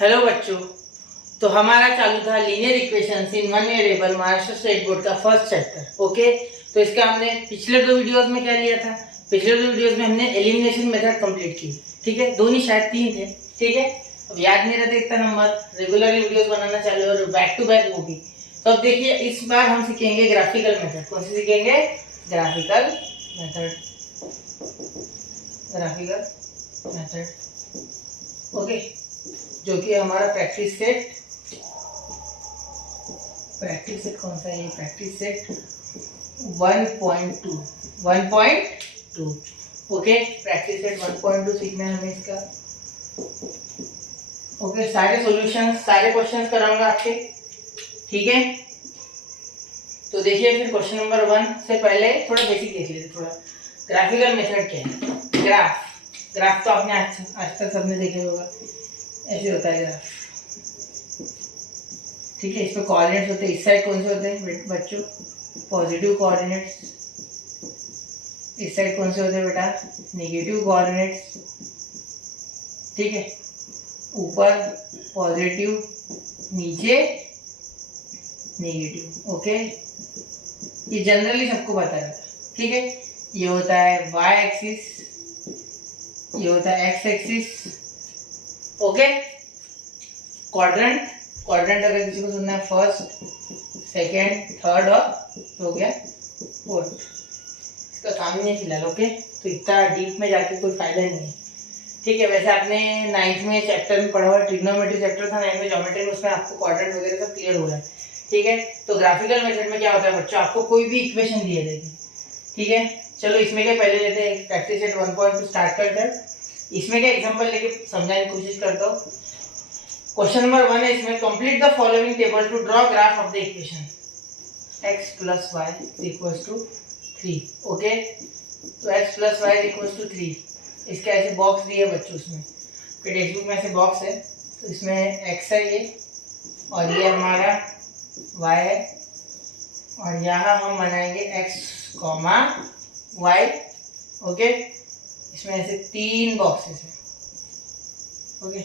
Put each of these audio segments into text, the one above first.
Hello बच्चों, तो हमारा चालू था linear equations in one variable Maharashtra state board का फर्स्ट चैप्टर। ओके, तो इसका हमने पिछले दो वीडियोस में क्या लिया था? पिछले दो वीडियोस में हमने एलिमिनेशन मेथड कंप्लीट की। ठीक है, दो नहीं शायद तीन थे। ठीक है, अब याद नहीं रहता इतना नंबर, रेगुलरली वीडियोस बनाना चालू और बैक टू बैक वो भी। तो अब देखिए, इस बार हम सीखेंगे ग्राफिकल मेथड। कौन सी सीखेंगे? Graphical method. Graphical method, okay, जो कि हमारा प्रैक्टिस सेट कौन सा है? ये practice set 1.2 okay, practice set 1.2 सीखना है हमें इसका। ओके, सारे सॉल्यूशंस, सारे क्वेश्चंस कराऊंगा आपके। ठीक है, तो देखिए फिर क्वेश्चन नंबर 1 से पहले थोड़ा बेसिक देख लेते। थोड़ा ग्राफिकल मेथड क्या है? ग्राफ तो आपने आज तक सबने देखे होगा, ऐसे होता है ग्राफ। ठीक है, इसमें कोऑर्डिनेट्स होते हैं। इस साइड कौन से होते हैं बच्चों? Positive coordinates. इस साइड कौन से होते हैं बेटा? Negative coordinates. ठीक है, ऊपर पॉजिटिव, नीचे नेगेटिव। ओके, ये जनरली सबको पता रहता है। ठीक है, ये होता है वाई एक्सिस, ये होता है एक्स एक्सिस। ओके, क्वाड्रेंट अगर किसी को सुनना है, फर्स्ट, सेकेंड, थर्ड और हो गया फोर्थ। इसका काम नहीं है फिलहाल। ओके, तो इतना डीप में जाके कोई फायदा नहीं है। ठीक है, वैसे आपने 9th में चैप्टर में पढ़ा हुआ ट्रिग्नोमेट्री चैप्टर था 9th में, ज्योमेट्री में, उसमें आपको क्वाड्रेंट वगैरह सब क्लियर हो रहा है। ठीक है, तो ग्राफिकल मेथड में क्या होता है बच्चों? आपको कोई भी इक्वेशन दिए देगी। ठीक है, चलो इसमें क्या पहले लेते हैं प्रैक्टिस सेट 1.2 स्टार्ट करते हैं। इसमें क्या एग्जांपल लेके समझाने की कोशिश करता हूँ। क्वेश्चन नंबर 1 है, इसमें complete the following table to draw graph of the equation x plus y equals to 3। Okay, तो x plus y equals to 3, इसके ऐसे बॉक्स दिए बच्चों। उसमें टेक्स्ट बुक में ऐसे बॉक्स है, तो इसमें x है ये, और ये हमारा y है, और यहाँ हम बनाएंगे x, y। ओके, इसमें ऐसे 3 बॉक्सेस है। ओके,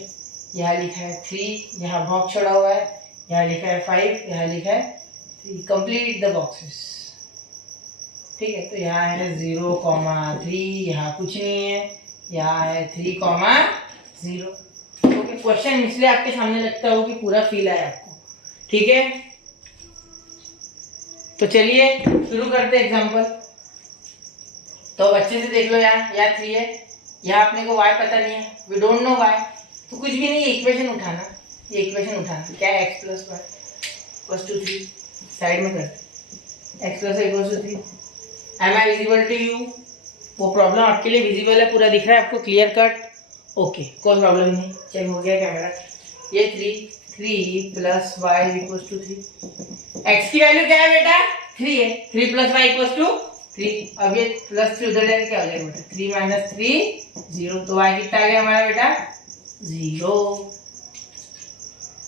यहाँ लिखा है 3, यहाँ बॉक्स छोड़ा हुआ है, यहाँ लिखा है 5, यहाँ लिखा है 3। Complete the boxes. ठीक है, तो यहाँ है 0,3, यहाँ कुछ नहीं है, यहाँ है 3,0। ओके, क्वेश्चन इसलिए आपके सामने लगता हो कि पूरा फील आया आपको। ठीक है, तो चलिए शुरू करते हैं एग्जाम्पल। तो अच्छे से देख लो, यहाँ 3 है, यहाँ अपने को y पता नहीं है, वी डोंट नो y, तो कुछ भी नहीं, इक्वेशन उठाना। ये इक्वेशन उठाना क्या है? x plus y equals to 3। Side में कर x plus y equals to 3। Am I visible to you? वो प्रॉब्लम आपके लिए विजिबल है, पूरा दिख रहा है आपको, क्लियर कट? ओके, कोई प्रॉब्लम नहीं, चेक हो गया कैमरा। ये 3 plus y equals to 3। x की वैल्यू क्या है बेटा? 3 है, 3 plus y equals to 3। अब ये प्लस 3 उधर जाके क्या हो जाएगा बेटा? 3 minus 3 0। तो y कितना आ गया हमारा बेटा? 0।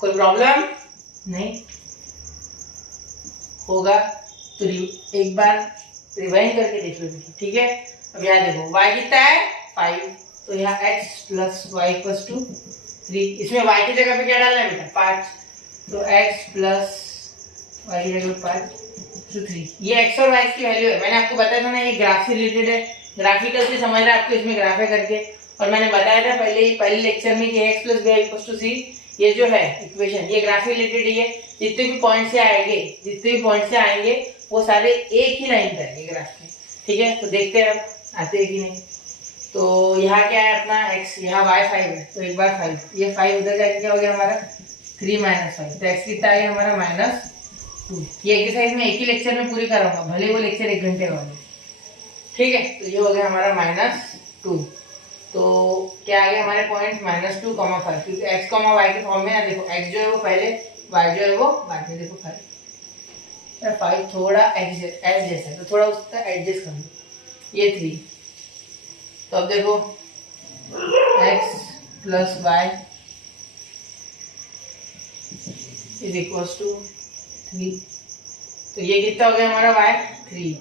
कोई प्रॉब्लम नहीं होगा तो एक बार रिवाइंड करके देख लो। ठीक है, अब यहाँ देखो y कितना है? 5, तो यहाँ x plus y equals to 3। इसमें y की जगह पे क्या डालना है बेटा? 5, तो x plus y की जगह पे 5 तो 3। ये x और y की वैल्यू है। मैंने आपको बताया था ना, ये ग्राफ से रिलेटेड है, ग्राफिकल से समझ रहा है आपको इसमें ग्राफ है करके। और मैंने बताया था पहले लेक्चर में कि x plus y equals to c, ये जो है इक्वेशन, ये ग्राफ से रिलेटेड ही है। जितने भी पॉइंट से आएंगे वो सारे एक ही लाइन पर आएंगे ग्राफ में। ठीक है, तो देखते हैं अब आते हैं कि नहीं। तो यहाँ क्या है अपना x, यहाँ y 5 है, तो एक बार 5, ये 5 उधर जाके क्या हो गया हमारा? 3 minus 5, तो x कितना है हमारा? -2। ये एक्सरसाइज में एक ही लेक्चर में पूरी कराऊंगा, भले वो लेक्चर 1 घंटे का हो। ठीक है, तो ये हो गया हमारा -2। तो क्या आ गया हमारे पॉइंट्स? -2, 5, क्योंकि x, y के फॉर्म में ना, देखो x जो है वो पहले, y जो है वो बाद में। देखो 5 थोड़ा x जैसा है, तो थोड़ा उसका एडजस्ट कर लो। ये 3, तो अब देखो x plus y is equals to 3। तो ये कितना हो गया हमारा y? 3,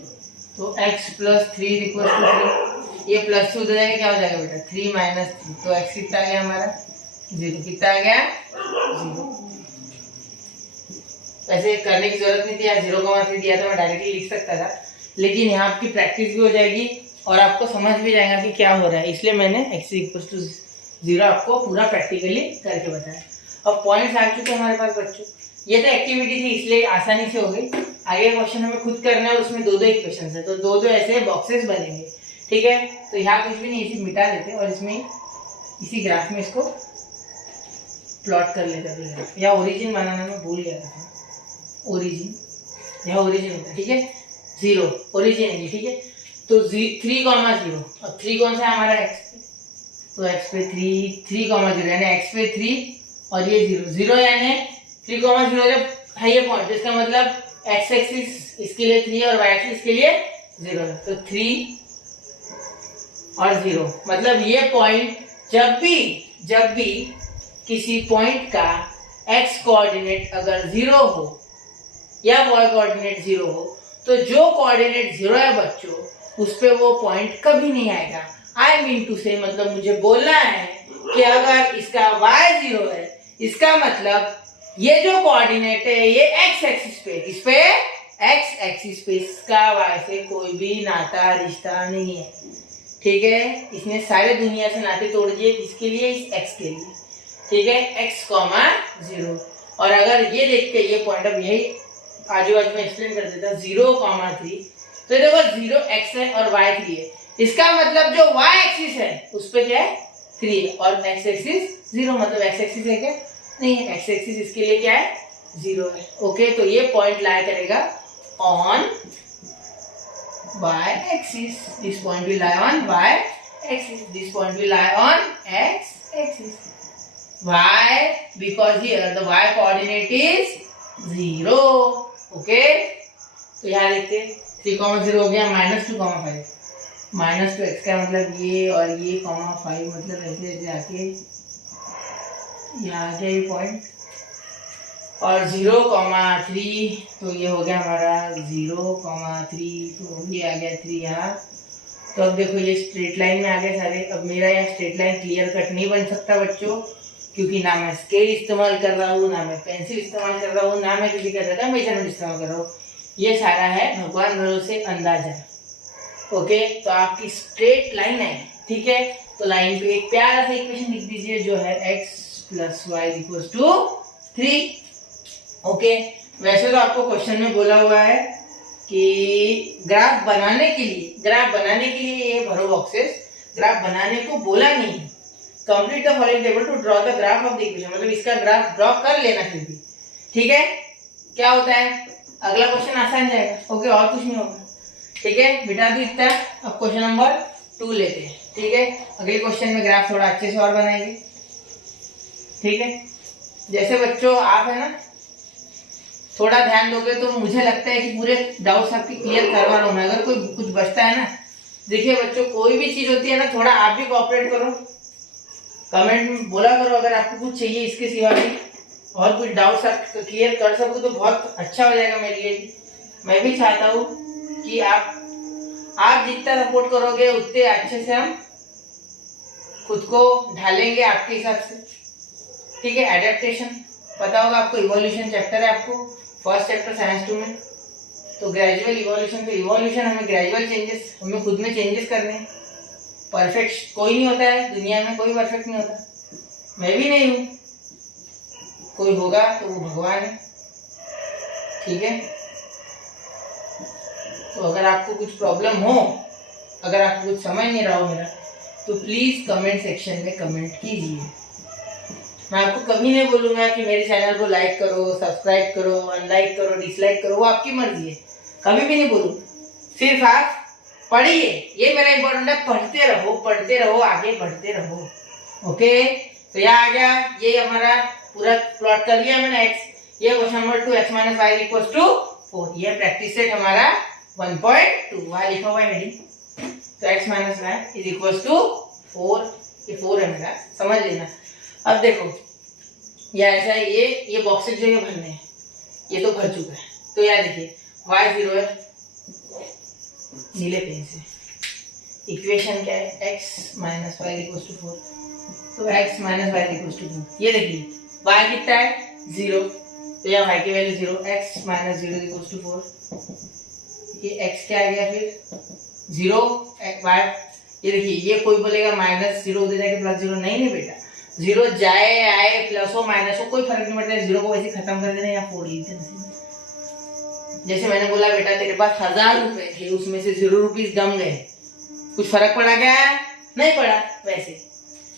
तो x plus 3 is equals to 3। ये प्लस 2 उधर जाएगा क्या हो जाएगा बेटा? 3 minus 3, तो x कितना आ गया हमारा? 0। कितना आ गया 0। वैसे करने की जरूरत नहीं थी यार, 0,3 दिया तो मैं डायरेक्टली लिख सकता था, लेकिन यहाँ आपकी प्रैक्टिस भी हो जाएगी और आपको समझ भी जाएगा कि क्या हो रहा है, इसलिए मैंने x = 0 आपको पूरा प्रैक्टिकली करके बताया। अब पॉइंट्स आ चुके हमारे पास बच्चों, ये तो एक्टिविटी थी इसलिए आसानी से हो गई। आगे क्वेश्चन हमें खुद करना है और उसमें 2-2 इक्वेशन है, तो 2-2 ऐसे बॉक्सेस बनेंगे, ठीक है। तो यहाँ कुछ भी नहीं, इसे मिटा देते और इसमें इसी ग्राफ में इसको प्लॉट कर लेते हैं। या ओरिजिन बनाना मैं भूल गया था, ओरिजिन, यहाँ ओरिजिन होता है, ठीक है, 0 ओरिजिन है, ठीक है। तो 3,0 और 3 कौन सा है हमारा x पे, तो x पे 3,0 यानी x पे 3 और ये 0 यानी 3,0 जब है ये पॉइंट, इसका मतलब x एक्सिस इसके लिए 3 और y एक्सिस के लिए 0 है, तो 3 और 0 मतलब ये पॉइंट जब भी किसी पॉइंट का x कोऑर्डिनेट अगर 0 हो या y कोऑर्डिनेट 0 हो, तो जो कोऑर्डिनेट 0 है बच्चों उस पे वो पॉइंट कभी नहीं आएगा। आई मीन टू से, मतलब मुझे बोलना है कि अगर इसका y 0 है, इसका मतलब ये जो कोऑर्डिनेट है ये x एक्सिस पे, इस पे x एक्सिस पे इसका y से कोई भी नाता रिश्ता नहीं है, ठीक है। इसने सारे दुनिया से नाते तोड़ दिए, इसके लिए, इस x के लिए, ठीक है, x, 0। और अगर ये देख के ये पॉइंट, अब यही आजू बाजू में एक्सप्लेन कर देता, 0,3, तो देखो 0 x है और y 3 है, इसका मतलब जो y एक्सिस है उस पे क्या है 3 है और x एक्सिस 0, मतलब x एक्सिस है क्या, नहीं है, x एक्सिस इसके लिए क्या है 0 है, ओके। तो ये पॉइंट लाई करेगा on y axis, this point will lie on y axis, this point will lie on x axis. Why? Because here the y coordinate is 0, okay. तो यहाँ देखते 3,0 हो गया, -2,5, -2x का मतलब ये और ये, 5 मतलब ऐसे ऐसे आके यहाँ आ गया ये पॉइंट, और 0,3, तो ये हो गया हमारा 0,3, तो ये आ गया 3 यहाँ। तो अब देखो ये स्ट्रेट लाइन में आ गए सारे। अब मेरा यहाँ स्ट्रेट लाइन क्लियर कट नहीं बन सकता बच्चों, क्योंकि ना मैं स्केल इस्तेमाल कर रहा हूँ, ना मैं पेंसिल इस्तेमाल कर रहा हूँ, ना मैं किसी तरह का मेजरमेंट इस्तेमाल कर रहा हूँ, ये सारा है भगवान भरोसे अंदाजा, ओके। तो आपकी स्ट्रेट लाइन है, ठीक है। तो लाइन पे एक प्यारा सा इक्वेशन लिख दीजिए जो है x + y = 3, ओके। वैसे तो आपको क्वेश्चन में बोला हुआ है कि ग्राफ बनाने के लिए ये भरो बॉक्सेस, ग्राफ बनाने को बोला नहीं है। Complete the following table to draw the graph of the equation, मतलब इसका ग्राफ ड्रॉ कर लेना फिर भी, ठीक है। क्या होता है, अगला क्वेश्चन आसान जाएगा, ओके, और कुछ नहीं होगा, ठीक है। बिटा दो इतना। अब क्वेश्चन नंबर 2 लेते हैं, ठीक है। अगले क्वेश्चन में ग्राफ थोड़ा अच्छे से और बनाएंगे, ठीक है। जैसे बच्चों आप है ना थोड़ा ध्यान दोगे तो मुझे लगता है कि पूरे डाउट्स आपके क्लियर करवा रहा हूं मैं। अगर कोई कुछ बचता है ना, देखिए बच्चों कोई भी चीज होती है ना, थोड़ा आप भी कोऑपरेट करो, कमेंट में बोला करो अगर आपको कुछ चाहिए इसके सिवा भी, और कुछ डाउट्स आप क्लियर कर सको तो बहुत अच्छा हो जाएगा मेरे लिए। मैं भी चाहता हूँ कि आप जितना सपोर्ट करोगे उतने अच्छे से हम खुद को ढालेंगे आपके हिसाब से, ठीक है। एडेप्टेशन पता होगा आपको, इवोल्यूशन चैप्टर है आपको फर्स्ट चैप्टर साइंस 2 में, तो ग्रेजुअल इवोल्यूशन, तो इवोल्यूशन हमें ग्रेजुअल चेंजेस, हमें खुद में चेंजेस करने हैं। परफेक्ट कोई नहीं होता है दुनिया में, कोई परफेक्ट नहीं होता, मैं भी नहीं हूँ, कोई होगा तो वो भगवान है, ठीक है। तो अगर आपको कुछ प्रॉब्लम हो, अगर आपको कुछ समझ नहीं रहा हो मेरा, तो प्लीज कमेंट सेक्शन में कमेंट कीजिए। मैं आपको कभी नहीं बोलूंगा कि मेरे चैनल को लाइक करो, सब्सक्राइब करो, अनलाइक करो, डिसलाइक करो, वो आपकी मर्जी है, कभी भी नहीं बोलूंगा। सिर्फ आप पढ़िए, ये मेरा इंपॉर्टेंट है, पढ़ते रहो, आगे बढ़ते रहो, ओके। तो यहाँ आ गया, ये हमारा पूरा प्लॉट कर लिया मैंने x, ये क्वेश्चन नंबर 2, x - y = 4, ये प्रैक्टिस सेट हमारा 1.2, वहां लिखा हुआ है हेडिंग। तो x - y = 4, ये 4 है मेरा, समझ लेना। अब देखो ये ऐसा है, ये बॉक्सेस जो ये भरने हैं, ये तो भर चुका है। तो यार देखिए y 0 है, नीले पेन से, इक्वेशन क्या है, x - y = 4, तो x minus y equal to 4। ये देखिए y कितना है 0, तो यहाँ y की value 0, x minus 0 equal to 4। ये x क्या आ गया फिर 0 y। ये देखिए ये कोई बोलेगा माइनस 0 उधर जाके प्लस 0, नहीं बेटा, 0 जाए आए प्लस हो माइनस हो कोई फर्क नहीं पड़ता है, 0 को वैसे खत्म कर देना या 4 लिख देना। जैसे मैंने बोला बेटा तेरे पास 1000 रुपए थे, उसमें से 0 रुपीज गम गए, कुछ फर्क पड़ा क्या? नहीं पड़ा वैसे,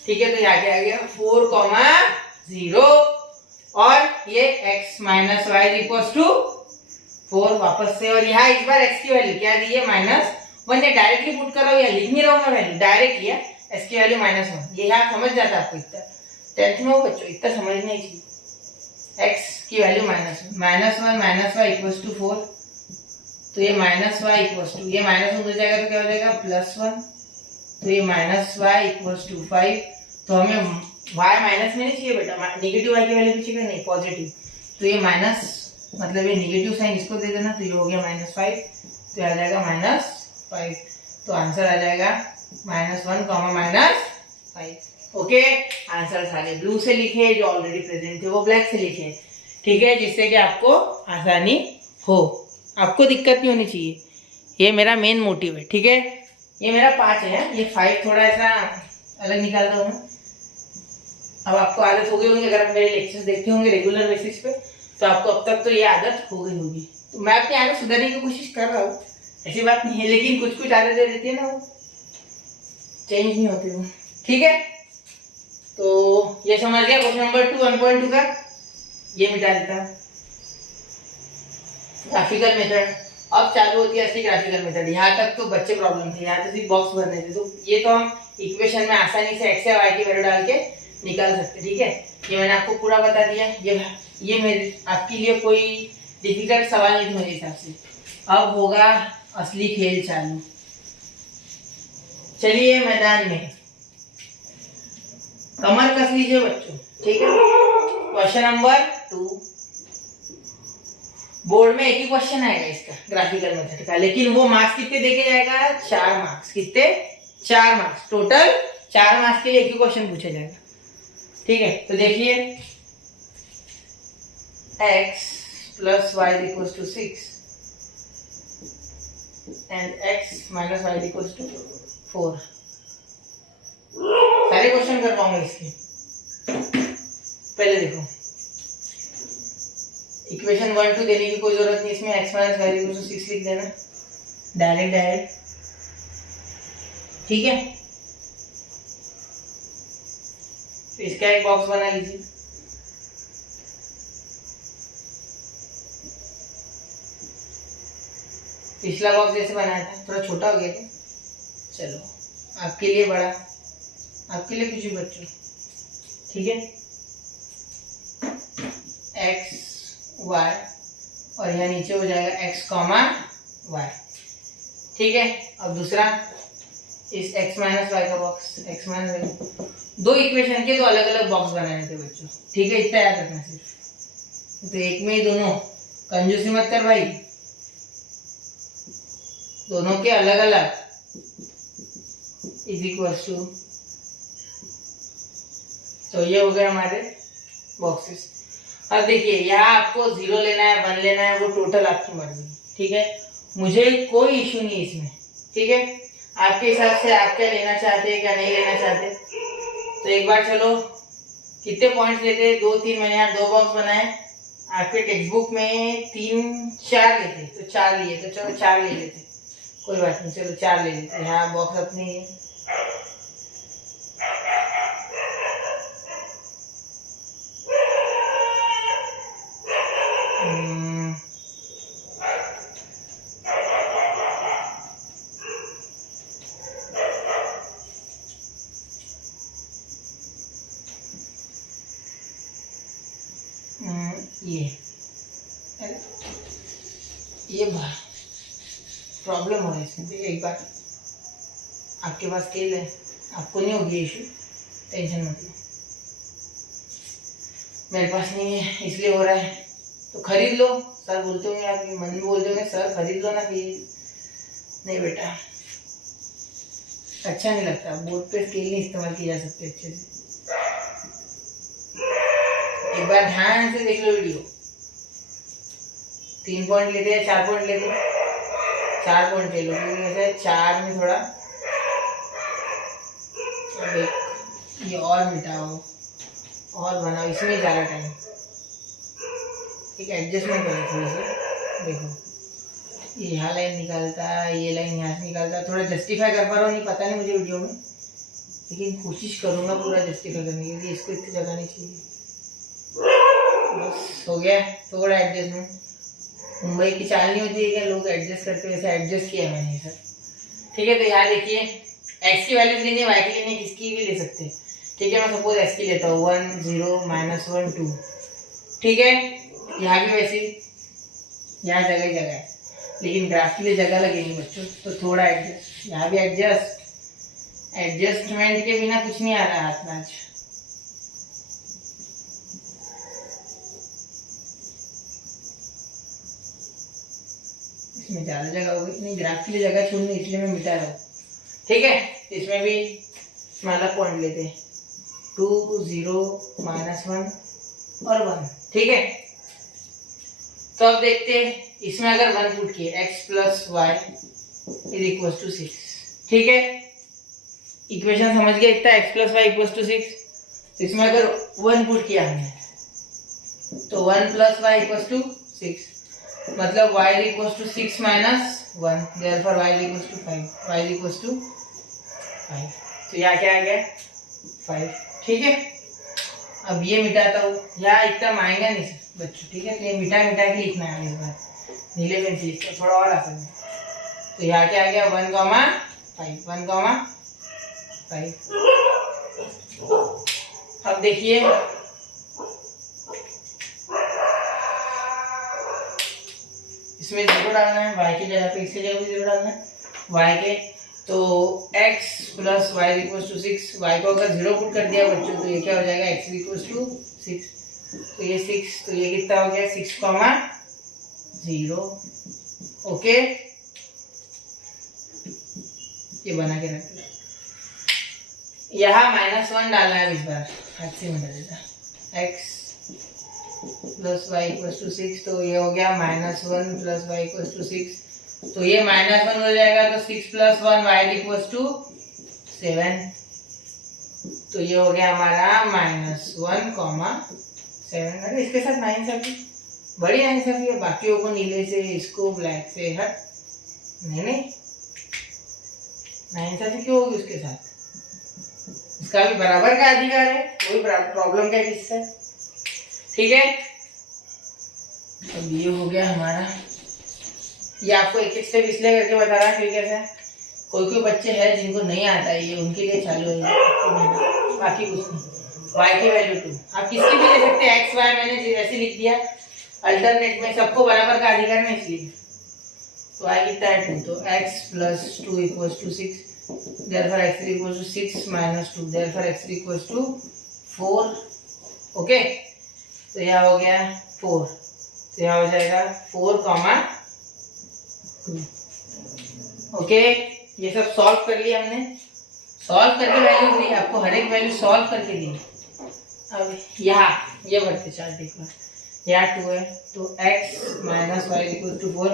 ठीक है। तो यहाँ क्या आ गया 4,0 और ये x minus y equal to 4 वापस से, और यहाँ इस बार x की वैल्यू क्या दी है -1। ये डायरेक्टली पुट कर रहा हूँ या लिख नहीं रहा हूँ मैं वैल्यू, डायरेक्ट लिया x की वैल्यू -1। ये यहाँ समझ जाता है आपको, इतना 10th में हो बच्चों, इतना समझना ही चाहिए। x की value -1 minus y equal to 4, तो ये माइनस वाई इक्वल टू, ये -1 हो जाएगा तो क्या हो जाएगा +1, तो ये माइनस वाई इक्वल टू 5। तो हमें y माइनस में नहीं चाहिए बेटा, नेगेटिव y की वैल्यू भी चाहिए नहीं, पॉजिटिव। तो ये माइनस मतलब ये नेगेटिव साइन इसको दे देना, तो ये हो गया -5, तो आ जाएगा -5। तो आंसर आ जाएगा -1, -5। ओके, आंसर सारे ब्लू से लिखे, जो ऑलरेडी प्रेजेंट थे वो ब्लैक से लिखे, ठीक है, जिससे कि आपको आसानी हो, आपको दिक्कत नहीं होनी चाहिए। ये मेरा मेन मोटिव है, ठीक है। ये मेरा 5 है, ये 5 थोड़ा ऐसा अलग निकालता हूँ मैं। अब आपको आदत हो गई होगी, अगर आप मेरे लेक्चर्स देखते होंगे रेगुलर बेसिस पे, तो आपको अब तक तो ये आदत हो गई होगी। तो मैं अपनी आदत सुधारने की कोशिश कर रहा हूँ, ऐसी बात नहीं है, लेकिन कुछ कुछ आदतें रहती है ना, वो चेंज नहीं होती वो, ठीक है। तो ये समझ गया क्वेश्चन नंबर 2 1.2 का, ये मिटा देता हूँ। ग्राफिकल मेथड अब चालू होती है, असली ग्राफिकल मेथड। यहाँ तक तो बच्चे प्रॉब्लम थे, यहाँ तो सिर्फ बॉक्स भरने थे, तो ये तो हम इक्वेशन में आसानी से x या y की वैल्यू डाल के निकाल सकते, ठीक है। ये मैंने आपको पूरा बता दिया, ये मेरे आपके लिए कोई डिफिकल्ट सवाल नहीं था मेरे हिसाब से। अब होगा असली खेल चालू, चलिए मैदान में, कमर कस लीजिए बच्चों, ठीक है। क्वेश्चन नंबर 2, बोर्ड में एक ही क्वेश्चन आएगा इसका ग्राफिकल मेथड का, लेकिन वो मार्क्स कितने देके जाएगा 4 मार्क्स, कितने 4 मार्क्स, टोटल 4 मार्क्स के लिए एक ही क्वेश्चन पूछा जाएगा, ठीक है। तो देखिए x + y = 6 and x - y = 4। सारे क्वेश्चन कर पाऊंगा इसके। पहले देखो इक्वेशन 1 2 देने की कोई जरूरत नहीं, इसमें x - y = 6 लिख देना डायरेक्ट, ठीक है। तो इसका एक बॉक्स बना लीजिए, पिछला बॉक्स जैसे बनाया था थोड़ा छोटा हो गया था, चलो आपके लिए बड़ा, आपके लिए कुछ भी बच्चों, ठीक है। x y और यहाँ नीचे हो जाएगा x, y, ठीक है। अब दूसरा इस x - y का बॉक्स, x - y, दो इक्वेशन के दो अलग अलग बॉक्स बनाने थे बच्चों, ठीक है, इतना याद रखना सिर्फ। तो एक में ही दोनों, कंजूसी मत कर भाई, दोनों के अलग अलग = तो ये हो गए हमारे बॉक्सेस। अब देखिए यहाँ आपको 0 लेना है 1 लेना है, वो टोटल आपकी मर्जी, ठीक है, मुझे कोई इश्यू नहीं इसमें, ठीक है। आपके हिसाब से आप क्या लेना चाहते हैं क्या नहीं लेना चाहते। तो एक बार चलो कितने पॉइंट्स लेते, 2 3, मैंने यहाँ 2 बॉक्स बनाए, आपके टेक्स्ट बुक में 3 4 लेते तो 4 लिए, तो चलो 4 ले लेते, कोई बात नहीं, चलो 4 ले लेते। यहाँ बॉक्स अपनी ये प्रॉब्लम हो रहा है इसमें। एक बार आपके पास स्केल है, आपको नहीं होगी इशू, टेंशन मत लो, मेरे पास नहीं है इसलिए हो रहा है, तो खरीद लो। सर बोलते होंगे, आपके मन में बोलते होंगे सर खरीद लो ना, प्लीज। नहीं बेटा, अच्छा नहीं लगता, बोर्ड पे स्केल नहीं इस्तेमाल की जा सकते अच्छे से। एक बार ध्यान से देख लो वीडियो। 3 पॉइंट लेते हैं, 4 पॉइंट लेते हैं, 4 पॉइंट ले लो क्योंकि ऐसे 4 में थोड़ा ये और मिटाओ और बनाओ, इसमें ज़्यादा टाइम, एक एडजस्टमेंट करो थोड़ी सी। देखो ये यहाँ लाइन निकालता है, ये लाइन यहाँ से निकालता है, थोड़ा जस्टिफाई कर पा रहा हूँ नहीं पता नहीं मुझे वीडियो में, लेकिन कोशिश करूँगा पूरा जस्टिफाई करने की, क्योंकि इसको इतनी जगह नहीं चाहिए। बस हो गया, थोड़ा एडजस्टमेंट। मुंबई की चाल नहीं होती है क्या, लोग एडजस्ट करते हैं, वैसे एडजस्ट किया मैंने सर। ठीक है, तो यहाँ देखिए एक्स की वैल्यूज लेनी है, वाई की लेनी है, किसकी भी ले सकते हैं। ठीक है, मैं सपोज एक्स की लेता हूँ 1 0 -1 2। ठीक है, यहाँ भी वैसे यहाँ जगह ही जगह है, लेकिन ग्राफ के लिए जगह लगेगी बच्चों, तो थोड़ा एडजस्ट, यहाँ भी एडजस्ट। एडजस्टमेंट के बिना कुछ नहीं आ रहा हाथ में आज। इसमें ज्यादा जगह होगी नहीं, ग्राफ के लिए जगह छोड़नी, इसलिए मैं मिटा रहा हूँ। ठीक है, इसमें भी स्मॉलर पॉइंट लेते हैं 2 0 -1 और 1। ठीक है, तो अब देखते हैं इसमें अगर 1 पुट किए x + y = 6। ठीक है, इक्वेशन समझ गए इतना, x + y = 6। तो इसमें अगर 1 पुट किया हमने तो 1 + y = 6, मतलब y = 6 - 1, therefore y = 5, y = 5। तो यहाँ क्या आ गया 5। ठीक है, अब ये मिटाता हूँ, यहाँ इतना मांगेगा नहीं सर बच्चों। ठीक है, तो ये मिटा के लिखना है इस बार नीले पेंसिल से, थोड़ा और आसान है। तो यहाँ क्या आ गया 1, 5, 1, 5। अब देखिए इसमें 0 डालना है, y की जगह पे इसकी जगह भी 0 डालना है, y के। तो x + y = 6, y को अगर 0 पुट कर दिया बच्चों तो ये क्या हो जाएगा x = 6। तो ये 6, तो ये कितना हो गया 6, 0। ओके, ये बना के रख दिया। यहाँ -1 डालना है इस बार, हाथ से मिटा देता, x + y = 6, तो ये हो गया -1 + y = 6। तो ये -1 हो जाएगा, तो 6 + 1 y = 7। तो ये हो गया हमारा -1, 7। अरे इसके साथ 9 सब बड़ी आंसर है, बाकियों को नीले से, इसको ब्लैक से हट, नहीं 9 सब क्यों होगी उसके साथ, इसका भी बराबर का अधिकार है, कोई प्रॉब्लम क्या किससे। ठीक है, अब ये हो गया हमारा। ये आपको एक एक स्टेप इसलिए करके बता रहा है क्योंकि कैसे कोई बच्चे हैं जिनको नहीं आता है, ये उनके लिए चालू है, बाकी कुछ नहीं। y की वैल्यू 2 आप किसकी भी ले सकते हैं, x y मैंने ऐसे लिख दिया अल्टरनेट में, सबको बराबर का अधिकार में इसलिए। तो y कितना है 2, तो x + 2 = 6, therefore x = 6 - 2, therefore x = 4। Okay, तो यह हो गया 4, तो यह हो जाएगा 4, 2। ओके, ये सब सॉल्व कर लिया हमने, सॉल्व करके वैल्यू दी आपको, हर एक वैल्यू सॉल्व करके दी। अब यहाँ ये बढ़ते चार्ट एक बार, यहाँ 2 है, तो x - y = 4,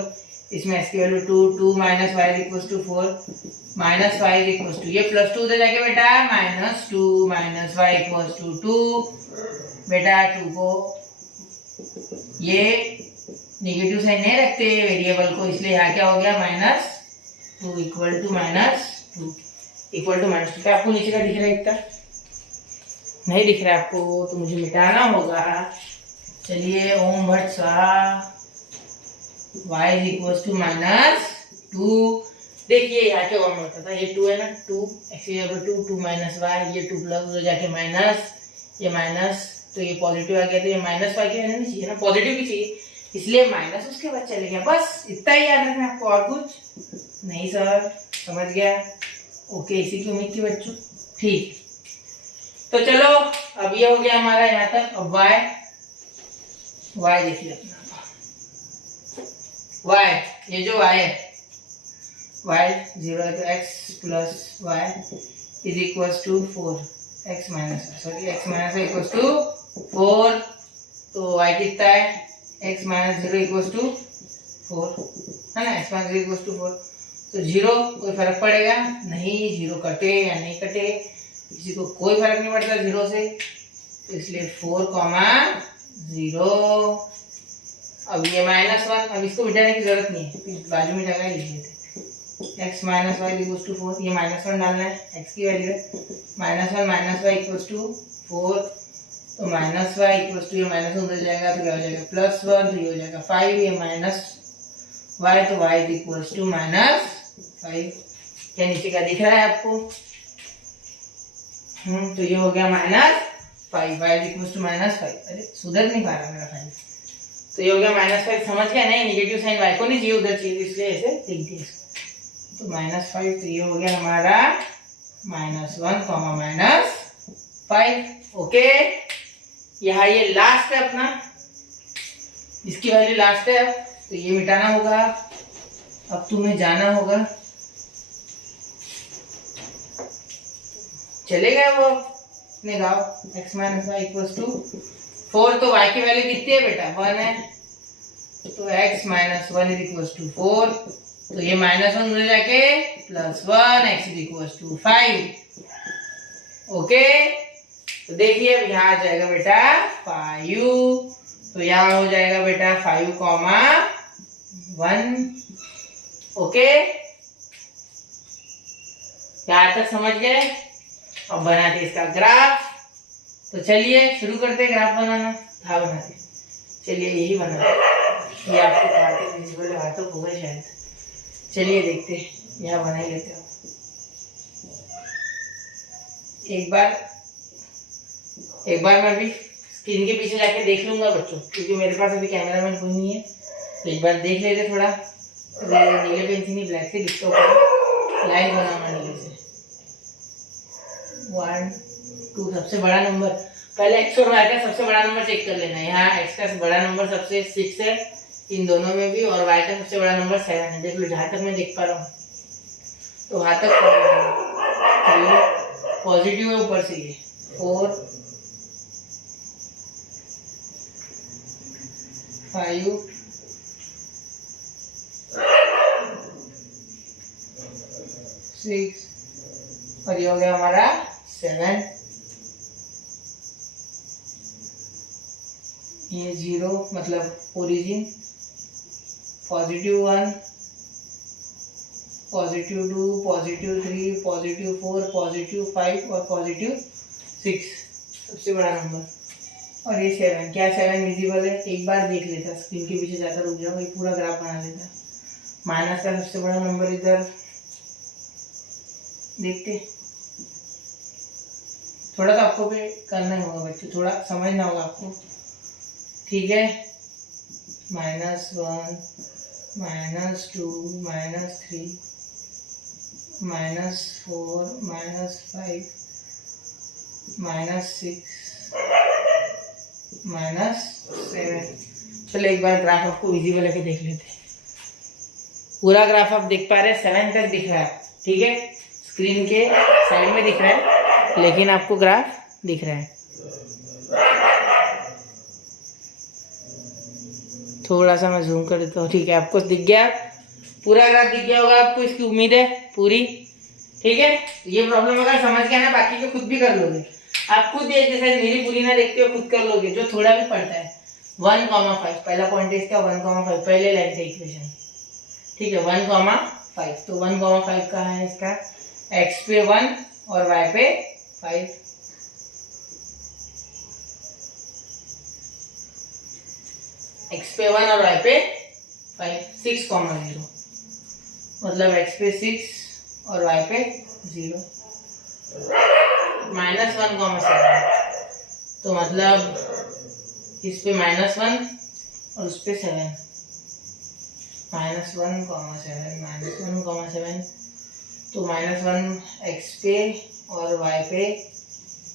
इसमें x की वैल्यू 2, 2 - y = 4, -y = ये +2 उधर जाके बेटा -2 - y = 2। बेटा 2 को ये नेगेटिव साइन नहीं रखते वेरिएबल को, इसलिए यहाँ क्या हो गया -2 = -2 क्या आपको नीचे का दिख रहा है इतना? नहीं दिख रहा है आपको, तो मुझे मिटाना होगा। चलिए ओम भट्ट स्वाहा, y = -2। देखिए यहाँ क्या फॉर्म होता था, ये 2 है ना, 2 x = 2, 2 - y, ये 2 प्लस हो जाके माइनस, ये माइनस, तो ये पॉजिटिव आ गया, तो ये -y के नहीं चाहिए ना, पॉजिटिव भी चाहिए, इसलिए माइनस उसके बाद चले गया। बस इतना ही याद रखना आपको, और कुछ नहीं सर, समझ गया? ओके, इसी की उम्मीद थी बच्चों। ठीक, तो चलो अब ये हो गया हमारा यहाँ तक। अब y देखिए अपना, y ये जो y है, y 0 है, तो x + y = 4, x - y = 4। तो y कितना है, x माइनस 0 इक्वल्स टू 4 है ना, x माइनस 0 इक्वल्स टू 4। तो 0 कोई फर्क पड़ेगा नहीं, 0 कटे या नहीं कटे किसी को कोई फर्क नहीं पड़ता 0 से, तो इसलिए 4,0। अब ये -1, अब इसको मिटाने की जरूरत नहीं है, बाजू में जगह लिख देते। x minus y equals to 4, ये -1 डालना है, x की वैल्यू है -1 माइनस वाई इक्वल्स टू 4, तो माइनस वाई इक्वल्स टू ये माइनस उधर जाएगा तो क्या हो जाएगा +1, तो ये हो जाएगा 5, ये माइनस वाई तो y इज इक्वल्स टू -5। क्या नीचे क्या दिख रहा है आपको? तो ये हो गया -5, y इज इक्वल्स टू -5। अरे सुधर नहीं पा रहा मेरा 5, तो ये हो गया -5। समझ गया नहीं, नेगेटिव साइन y को नहीं चाहिए उधर चाहिए, इसलिए ऐसे लिख दिया इसको। तो -5, तो ये हो गया हमारा -1, -5। ओके, यहाँ ये लास्ट है अपना, इसकी वैल्यू लास्ट है, तो ये मिटाना होगा। अब तुम्हें जाना होगा, चलेगा वो अपने गाँव। x minus y equals to 4, तो y की वैल्यू कितनी है बेटा, 1 है, तो x minus 1 is equals to 4, तो ये -1 उधर जाके +1, x is equals to 5। Okay, तो देखिए अब यहाँ आ जाएगा बेटा 5, तो यहाँ हो जाएगा बेटा 5,1। ओके, यहाँ तक समझ गए? अब बनाते इसका ग्राफ। तो चलिए शुरू करते हैं ग्राफ बनाना। हाँ बनाते, चलिए यही बनाते, ये आपको काटे विजिबल हाथों हो गए शायद। चलिए देखते हैं, यहाँ बना ही लेते हो। एक बार मैं भी स्क्रीन के पीछे जाके देख लूंगा बच्चों, क्योंकि मेरे पास अभी कैमरामैन कोई नहीं है, तो एक बार देख लेते थोड़ा। नीले पेंसिल नहीं, ब्लैक से जिसके ऊपर लाइन बनाना नीले से। 1 2 सबसे बड़ा नंबर, पहले x और y का सबसे बड़ा नंबर चेक कर लेना है। यहाँ x का बड़ा नंबर सबसे 6 है इन दोनों में भी, और y का सबसे बड़ा नंबर 7 है। देख लो जहाँ तक मैं देख पा रहा हूँ, तो वहाँ तक पॉजिटिव है ऊपर से। ये 4 5 6 और ये हो गया हमारा 7। ये 0 मतलब ओरिजिन, +1, +2, +3, +4, +5 और +6 सबसे बड़ा नंबर। और ये 7, क्या 7 विजिबल है? एक बार देख लेता, स्क्रीन के पीछे जाकर रुक जाओ, एक पूरा ग्राफ बना लेता। माइनस का सबसे बड़ा नंबर इधर देखते, थोड़ा तो आपको भी करना ही होगा बच्चों, थोड़ा समझना होगा आपको, ठीक है। -1 -2 -3 -4 -5 -6 -7। चलो एक बार ग्राफ आपको विजिबल है देख लेते हैं। पूरा ग्राफ आप देख पा रहे हैं, 7 तक दिख रहा है, ठीक है। स्क्रीन के साइड में दिख रहा है, लेकिन आपको ग्राफ दिख रहा है। थोड़ा सा मैं जूम कर देता हूँ, ठीक है। आपको दिख गया, पूरा ग्राफ दिख गया होगा आपको, इसकी उम्मीद है पूरी, ठीक है। ये प्रॉब्लम अगर समझ गया ना, बाकी के खुद भी कर लोगे आप, खुद एक जैसे मेरी पूरी ना देखते हो, खुद कर लोगे जो थोड़ा भी पड़ता है। 1,5 पहला पॉइंट है इसका, 1,5 पहले लाइन का इक्वेशन, ठीक है। 1,5 तो 1,5 का है इसका, x पे 1 और y पे 5। x पे 1 और y पे 5, 6,0 मतलब x पे 6 और y पे 0। -1,7 तो मतलब इस पे -1 और उस पे 7, -1,7 -1,7 तो -1 x पे और y पे,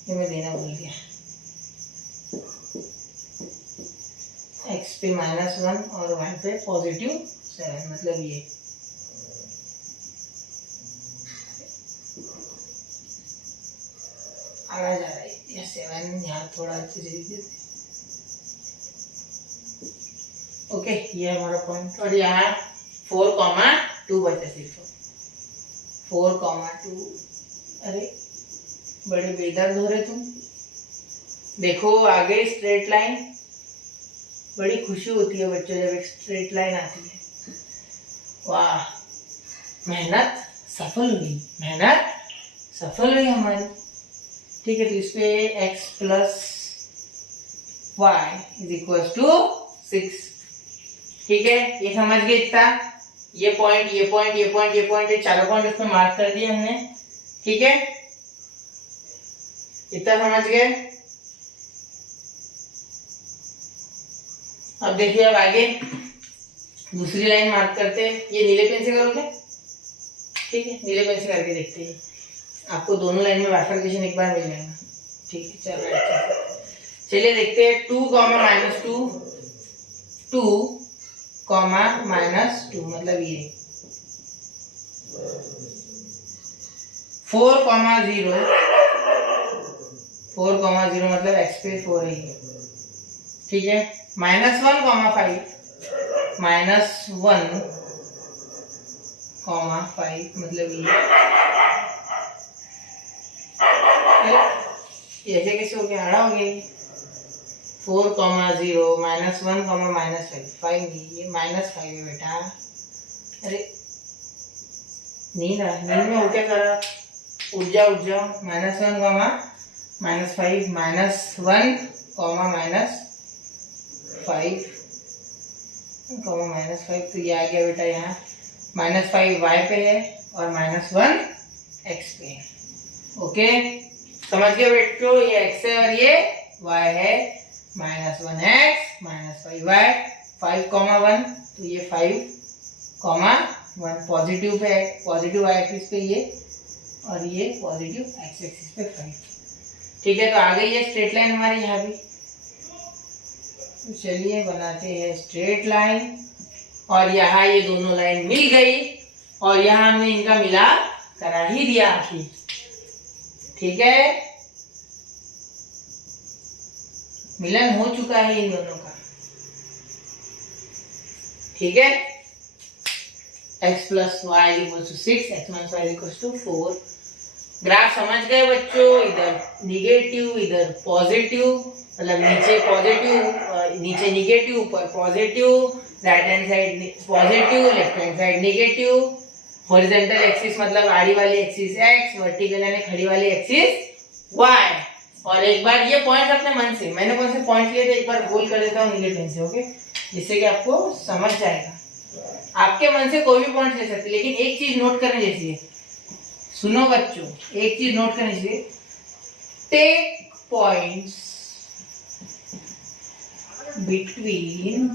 ये मैं देना भूल गया, x पे -1 और y पे +7, मतलब ये आड़ा जा रहा है। ये 7 यहाँ थोड़ा अच्छे से लिख देते, ओके, ये हमारा पॉइंट। और यहाँ 4,2 बचा सिर्फ, 4,2। अरे बड़े बेदर्द हो रहे तुम। देखो आगे स्ट्रेट लाइन, बड़ी खुशी होती है बच्चों जब एक स्ट्रेट लाइन आती है। वाह, मेहनत सफल हुई, मेहनत सफल हुई हमारी। ठीक है, तो इस पे x plus y is equal to 6। ठीक है, ये समझ गए इतना। ये पॉइंट, ये पॉइंट, ये पॉइंट, ये पॉइंट, ये चारों पॉइंट उसमें मार्क कर दिए हमने। ठीक है, इतना समझ गए। अब देखिए, अब आगे दूसरी लाइन मार्क करते हैं। ये नीले पेन से करोगे? ठीक है, नीले पेन से करके देखते हैं। आपको दोनों लाइन में बाइफरकेशन एक बार मिल जाएगा। ठीक है, चलिए देखते हैं। 2, -2, 2, -2 मतलब ये 4, 0, 4, 0 मतलब x पे 4 है ये। ठीक है, -1, -5, -1, -5 मतलब ये ऐसे कैसे हो गया? आड़ा हो गया। 4, 0, -1, -5, 5 नहीं, ये -5 है बेटा। अरे नींद में हो क्या करा? उठ जाओ -1, -5, -1, -5, तो ये आ गया बेटा यहाँ। -5 y पे है और -1 x पे है। ओके, समझ गए बेटो? ये x है और ये y है। -1x, -5y, 5, 1, तो ये 5, 1 पॉजिटिव पे है, पॉजिटिव y एक्सिस पे ये, और ये पॉजिटिव x एक्सिस पे 5। ठीक है, तो आ गई है स्ट्रेट लाइन हमारी यहाँ भी। तो चलिए बनाते हैं स्ट्रेट लाइन। और यहाँ ये दोनों लाइन मिल गई और यहाँ हमने इनका मिला करा ही दिया आखिर। ठीक है, मिलन हो चुका है इन दोनों का। ठीक है, x plus y equal to 6, x minus y equal to 4। Graph समझ गए बच्चों? इधर निगेटिव, इधर पॉजिटिव, मतलब नीचे पॉजिटिव, नीचे निगेटिव, ऊपर positive, right hand side positive, left hand side negative. Horizontal axis मतलब आड़ी वाली एक्सिस x, वर्टिकल यानी खड़ी वाली एक्सिस y। और एक बार ये पॉइंट अपने मन से, मैंने कौन से पॉइंट लिए थे एक बार गोल कर देता हूँ नीले पेन से। ओके, जिससे कि आपको समझ जाएगा। आपके मन से कोई भी पॉइंट ले सकते, लेकिन एक चीज नोट करने जैसी है। सुनो बच्चों, एक चीज नोट करने जैसी, टेक पॉइंट्स बिटवीन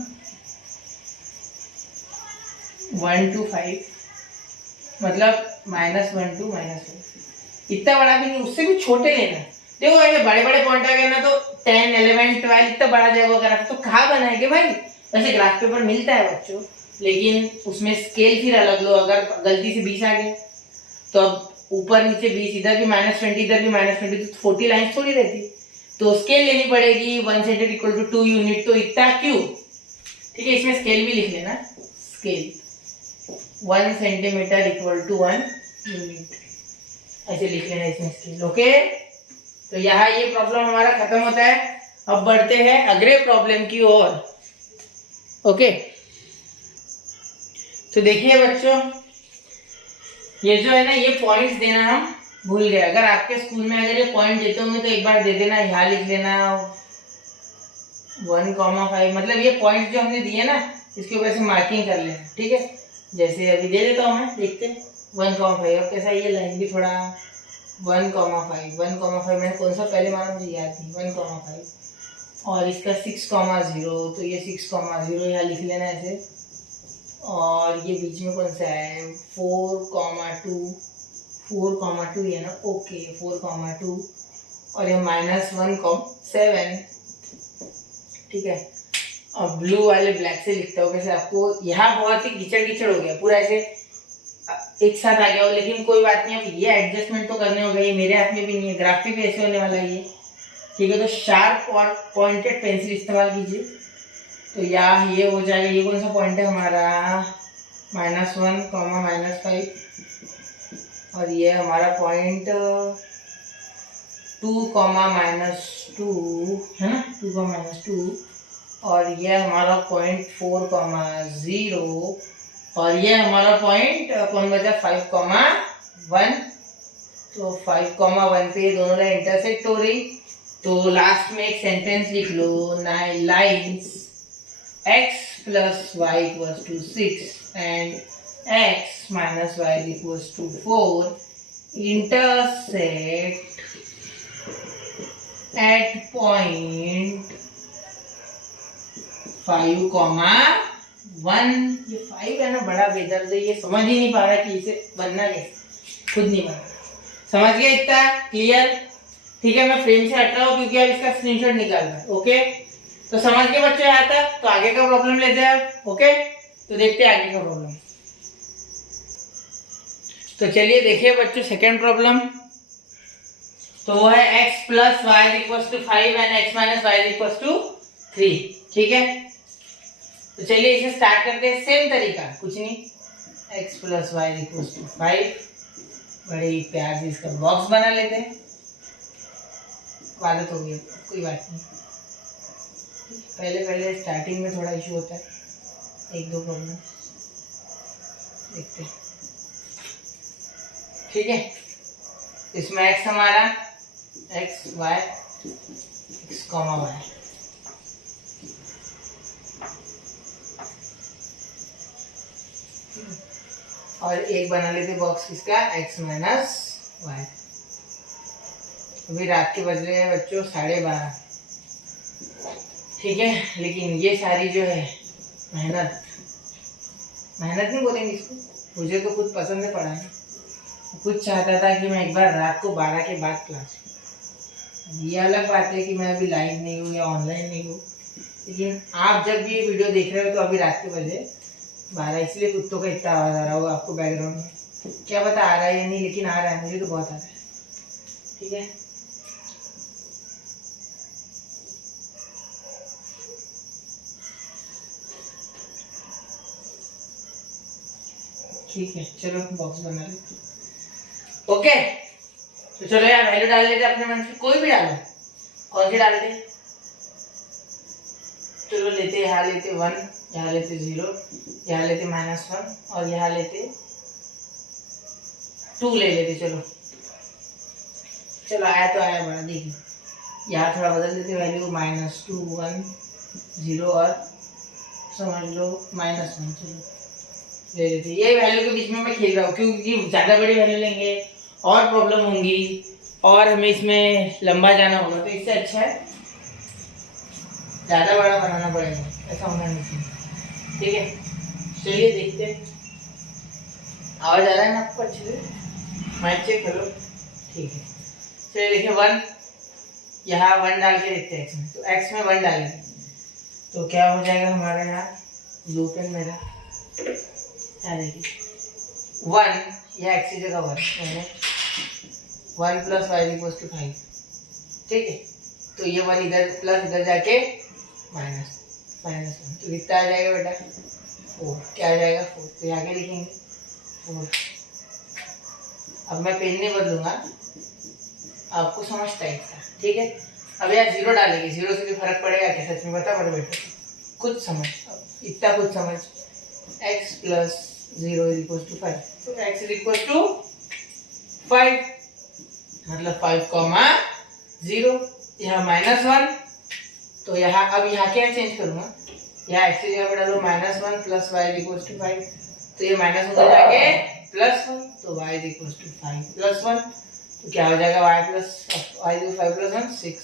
1 to 5, मतलब -1 to -5। इतना बड़ा भी नहीं, उससे भी छोटे लेना। देखो ऐसे बड़े बड़े पॉइंट आ गए ना तो 10, 11, 12 इतना बड़ा जाएगा ग्राफ, तो कहाँ बनाएंगे भाई? वैसे ग्राफ पेपर मिलता है बच्चों, लेकिन उसमें स्केल फिर अलग लो। अगर गलती से 20 आ गए तो अब ऊपर नीचे 20, इधर भी -20, इधर भी -20, तो 40 लाइन थोड़ी रहती, तो स्केल लेनी पड़ेगी। 1 सेंटीमीटर इक्वल टू 2 यूनिट, तो इतना क्यों? ठीक है, इसमें स्केल भी लिख लेना। Scale 1 centimetre equal to 1 unit, ऐसे लिख लेना इसमें स्केल। ओके, तो यहाँ ये प्रॉब्लम हमारा खत्म होता है। अब बढ़ते हैं अगले प्रॉब्लम की ओर। ओके, तो देखिए बच्चों, ये जो है ना, ये पॉइंट्स देना हम भूल गए। अगर आपके स्कूल में अगर ये पॉइंट देते होंगे तो एक बार दे देना, यहाँ लिख लेना 1,5, मतलब ये पॉइंट जो हमने दिए ना, इसके ऊपर से मार्किंग कर लेना। ठीक है, जैसे अभी दे देता हूँ मैं, देखते हैं 1,5। अब कैसा ये लाइन भी थोड़ा 1,5 मैंने कौन सा पहले माना मुझे याद नहीं, 1,5 और इसका 6,0, तो ये 6,0 यहाँ लिख लेना ऐसे। और ये बीच में कौन सा है? 4,2 ये ना। ओके, 4,2 और ये -1,7। ठीक है, और ब्लू वाले ब्लैक से लिखता हूँ कैसे आपको। यहाँ बहुत ही कीचड़ हो गया, पूरा ऐसे एक साथ आ गया हो, लेकिन कोई बात नहीं। अब ये एडजस्टमेंट तो करने हो गए, मेरे हाथ में भी नहीं है, ग्राफिक भी ऐसे होने वाला है ये। ठीक है, तो शार्प और पॉइंटेड पेंसिल इस्तेमाल कीजिए। तो या ये हो जाएगा, ये कौन सा पॉइंट है हमारा, -1, -5, और ये हमारा पॉइंट 2, -2 है ना, 2, -2, और ये हमारा पॉइंट 4, 0, और ये हमारा पॉइंट कौन बचा, 5, 1। तो 5, 1 पे ये दोनों लाइन इंटरसेक्ट हो रही, तो लास्ट में एक सेंटेंस लिख लो, 9 lines x + y = 6 and x - y = 4 intersect at point 5, 1। ये 5 है ना, बड़ा बेदर्द है, ये समझ ही नहीं पा रहा कि इसे बनना कैसे, खुद नहीं बना। समझ गया इतना, क्लियर? ठीक है, मैं फ्रेम से हट रहा हूँ क्योंकि अब इसका स्क्रीनशॉट निकालना है। ओके, तो समझ के बच्चों यहाँ तक, तो आगे का प्रॉब्लम लेते हैं। ओके, तो देखते हैं आगे का प्रॉब्लम। तो चलिए देखिए बच्चों, सेकेंड प्रॉब्लम तो वो है x + y = 5 and x - y = 3। ठीक है, तो चलिए इसे स्टार्ट करते हैं। सेम तरीका, कुछ नहीं, x + y = 5, बड़े ही प्यार से इसका बॉक्स बना लेते हैं। आदत हो गई, कोई बात नहीं, पहले स्टार्टिंग में थोड़ा इशू होता है, 1-2 प्रॉब्लम देखते हैं। ठीक है, इसमें x हमारा x, y, x, y, और एक बना लेते बॉक्स किसका, x - y। अभी रात के बज रहे हैं बच्चों 12:30। ठीक है, लेकिन ये सारी जो है मेहनत नहीं बोलेंगे इसको, मुझे तो खुद पसंद है पढ़ाना, खुद चाहता था कि मैं एक बार रात को 12 के बाद क्लास। ये अलग बात है कि मैं अभी लाइव नहीं हूँ या ऑनलाइन नहीं हूँ, लेकिन आप जब भी ये वीडियो देख रहे हो तो अभी रात के बजे 12, इसलिए कुत्तों का इतना आवाज़ आ रहा होगा आपको बैकग्राउंड में, क्या पता आ रहा है या नहीं, लेकिन आ रहा है, मुझे तो बहुत आ रहा है। ठीक है, ठीक है, चलो बॉक्स बना लेते। ओके, तो चलो यार वैल्यू डाल लेते अपने मन से, कोई भी डालो, कौन सी डाल दे, चलो लेते, यहाँ लेते 1, यहाँ लेते 0, यहाँ लेते -1, और यहाँ लेते 2 ले लेते। चलो आया तो आया बड़ा, देखिए यहाँ थोड़ा बदल देते वैल्यू, -2, 1, 0, और समझ लो -1, चलो ले लेते। ये वैल्यू के बीच में मैं खेल रहा हूँ क्योंकि ज़्यादा बड़ी वैल्यू लेंगे और प्रॉब्लम होंगी और हमें इसमें लंबा जाना होगा, तो इससे अच्छा है ज़्यादा बड़ा बनाना पड़ेगा, ऐसा होना नहीं चाहिए। ठीक है, चलिए देखते हैं, आवाज़ आ रहा है ना आपको अच्छे से, माइक चेक करो। ठीक है, चलिए देखिए 1, यहाँ 1 डाल के देखते हैं x में, तो x में 1 डालेंगे तो क्या हो जाएगा हमारा, यहाँ ब्लू पेन मेरा, यहाँ देखिए 1, यह x की जगह 1 मैंने 1 + y = 5। ठीक है, तो ये 1 इधर प्लस इधर जाके -1, तो कितना आ जाएगा बेटा, 4। क्या आ जाएगा 4, तो यहाँ के लिखेंगे 4। अब मैं पेन नहीं बदलूंगा, आपको समझता है इसका। ठीक है, अब यहाँ 0 डालेंगे, 0 से भी फर्क पड़ेगा क्या, सच में बता पड़े बेटा, खुद समझ, इतना खुद समझ, x + 0 = 5, तो x = 5, मतलब 5, 0, यहाँ -1, तो यहाँ अब यहाँ क्या चेंज करूँगा, यहाँ x की जगह पर डालो -1 + y = 5, तो ये माइनस उधर जाके +1, तो y = 5 + 1, तो क्या हो जाएगा y + 5 + 1 6,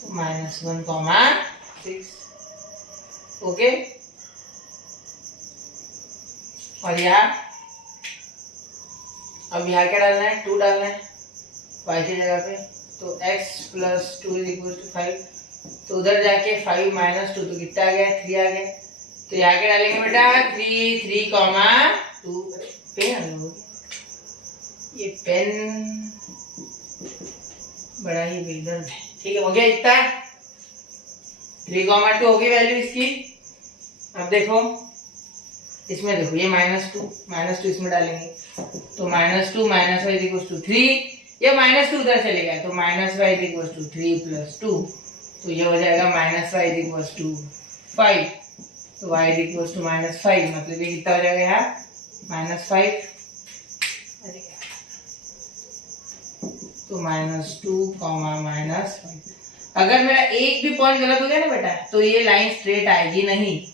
तो -1, 6। ओके, और यहाँ अब यहाँ क्या डालना है, 2 डालना है y की जगह पे, तो x + 2 = 5, तो उधर जाके 5 - 2, तो कितना आ गया, 3 आ गया, तो यहाँ के डालेंगे बेटा 3, 3, 2। पेन, ये पेन बड़ा ही बेदर्द है। ठीक है, हो गया इतना, 3, 2 होगी वैल्यू इसकी, अब देखो इसमें, देखो ये -2 इसमें डालेंगे तो -2 -y = 3, ये -2 उधर चले गया तो -y = 3 + 2, तो ये हो जाएगा -y = 5, तो y = -5, मतलब ये कितना हो जाएगा यहाँ -5, तो -2, -5। अगर मेरा एक भी पॉइंट गलत हो गया ना बेटा तो ये लाइन स्ट्रेट आएगी नहीं,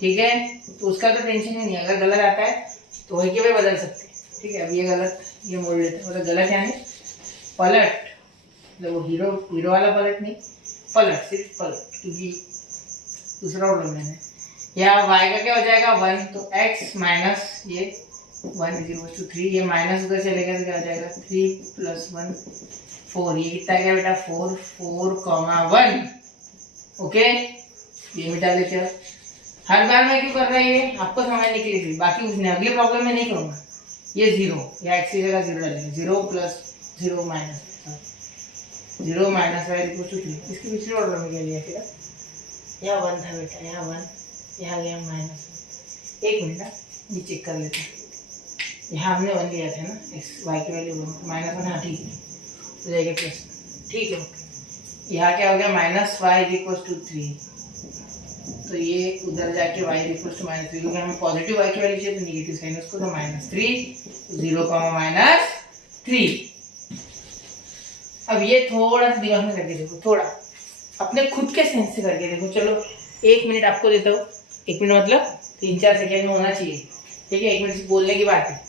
ठीक है, तो उसका तो टेंशन ही नहीं। अगर गलत आता है तो वही के भाई बदल सकते हैं, ठीक है। अब ये गलत, ये मोड़ लेते हैं, मतलब गलत यानी पलट, मतलब वो हीरो वाला पलट नहीं, पलट, सिर्फ पलट, क्योंकि दूसरा प्रॉब्लम है। यहाँ y का क्या हो जाएगा 1, तो x माइनस ये 1 = 3, ये माइनस उधर चलेगा तो क्या हो जाएगा 3 + 1 4, ये कितना गया बेटा 4, 4, 1, ओके। ये मिटा लेते हैं। हर बार मैं क्यों कर रहा है ये आपको समझने के लिए, बाकी कुछ नहीं, अगले प्रॉब्लम में नहीं करूंगा। ये 0 या x की जगह 0 डालेंगे, 0 + 0 माइनस 0 माइनस y = 3। इसके पिछले ऑर्डर में क्या लिया फिर, यहाँ 1 था बेटा, यहाँ 1, यहाँ गया -1। एक मिनट ना ये चेक कर लेते हैं, यहाँ हमने 1 लिया था ना, x y की वैल्यू 1, -1, हाँ ठीक है, तो जाएगा प्लस, ठीक है ओके। यहाँ क्या हो गया -y = 3, तो ये उधर जाके y = -3, क्योंकि हमें पॉजिटिव y की वैल्यू चाहिए तो नेगेटिव साइन उसको, तो -3, 0, -3। अब ये थोड़ा सा दिमाग में करके देखो, थोड़ा अपने खुद के सेंस से करके देखो। चलो 1 मिनट आपको देता हूँ, 1 मिनट मतलब 3-4 सेकेंड में होना चाहिए, ठीक है, 1 मिनट से बोलने की बात है।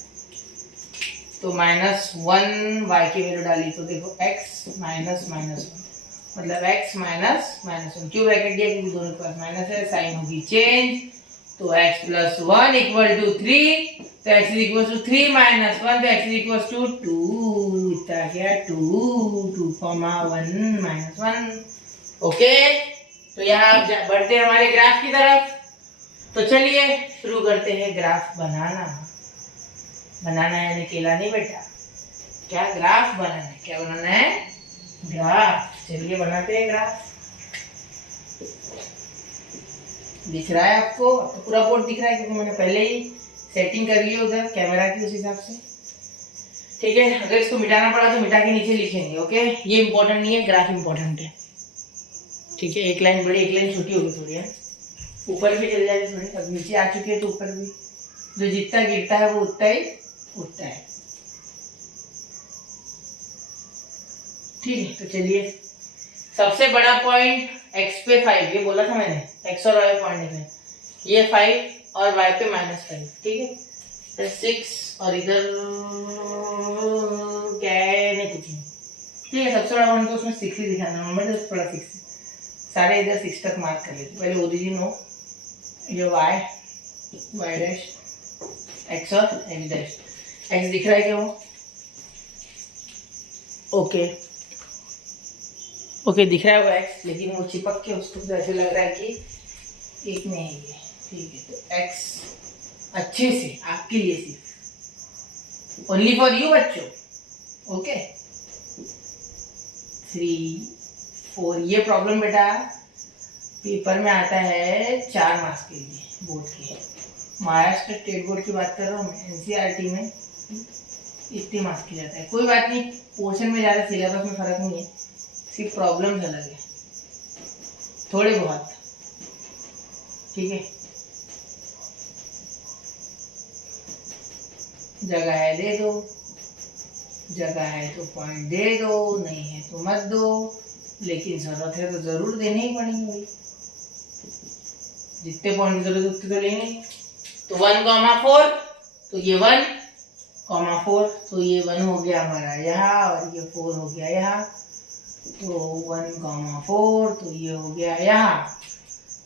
तो -1 y की वैल्यू डाली तो देखो x -1, मतलब x -1, क्यों ब्रैकेट दिया क्योंकि दोनों के पास माइनस है, साइन होगी चेंज, तो x + 1 = 3, तो x = 3 - 1, तो x = 2, इतना क्या 2, 2, 1 -1, ओके। तो यहाँ बढ़ते हैं हमारे ग्राफ की तरफ। तो चलिए शुरू करते हैं ग्राफ बनाना यानी केला नहीं बेटा, क्या ग्राफ बनाना है, क्या बनाना है ग्राफ। चलिए बनाते हैं ग्राफ। दिख रहा है आपको, तो पूरा बोर्ड दिख रहा है क्योंकि मैंने पहले ही सेटिंग कर ली उधर कैमरा की उस हिसाब से, ठीक है। अगर इसको मिटाना पड़ा तो मिटा के नीचे लिखेंगे, ओके। ये इंपॉर्टेंट नहीं है, ग्राफ इंपॉर्टेंट है, ठीक है। एक लाइन बड़ी एक लाइन छोटी होगी थोड़ी है, ऊपर भी चल जाएगी थोड़ी, अब नीचे आ चुकी है तो ऊपर भी जो जितना गिरता है वो उतना ही उठता है, ठीक है। तो चलिए सबसे बड़ा पॉइंट x पे 5, ये बोला था मैंने, x और y पॉइंट है, ये 5 और y पे -5, ठीक है। फिर 6 और इधर क्या है नहीं कुछ नहीं, ठीक है। सबसे बड़ा पॉइंट तो उसमें 6 ही दिखाना, नंबर तो थोड़ा 6 सारे इधर 6 तक मार्क कर लेते। पहले ओरिजिन हो, ये y डैश x और x डैश, x दिख रहा है क्या वो, ओके दिख रहा है वो x, लेकिन वो चिपक के उसको तो ऐसे लग रहा है कि एक में है ये, ठीक है। तो x अच्छे से आपके लिए सिर्फ ओनली फॉर यू बच्चों, ओके। 3, 4, ये प्रॉब्लम बेटा पेपर में आता है 4 मार्क्स के लिए बोर्ड के, महाराष्ट्र स्टेट बोर्ड की बात कर रहा हूँ मैं, NCERT में इतने मार्क्स की जाता है। कोई बात नहीं, पोर्शन में ज़्यादा सिलेबस में फर्क नहीं है, सिर्फ प्रॉब्लम अलग है थोड़े बहुत, ठीक है। जगह है दे दो, जगह है तो पॉइंट दे दो, नहीं है तो मत दो, लेकिन जरूरत है तो जरूर देने ही पड़ेंगे भाई, जितने पॉइंट की जरूरत उतने तो लेंगे। तो 1,4, तो ये 1,4, तो ये 1 हो गया हमारा यहाँ और ये 4 हो गया यहाँ, तो 1,4, तो ये हो गया यहाँ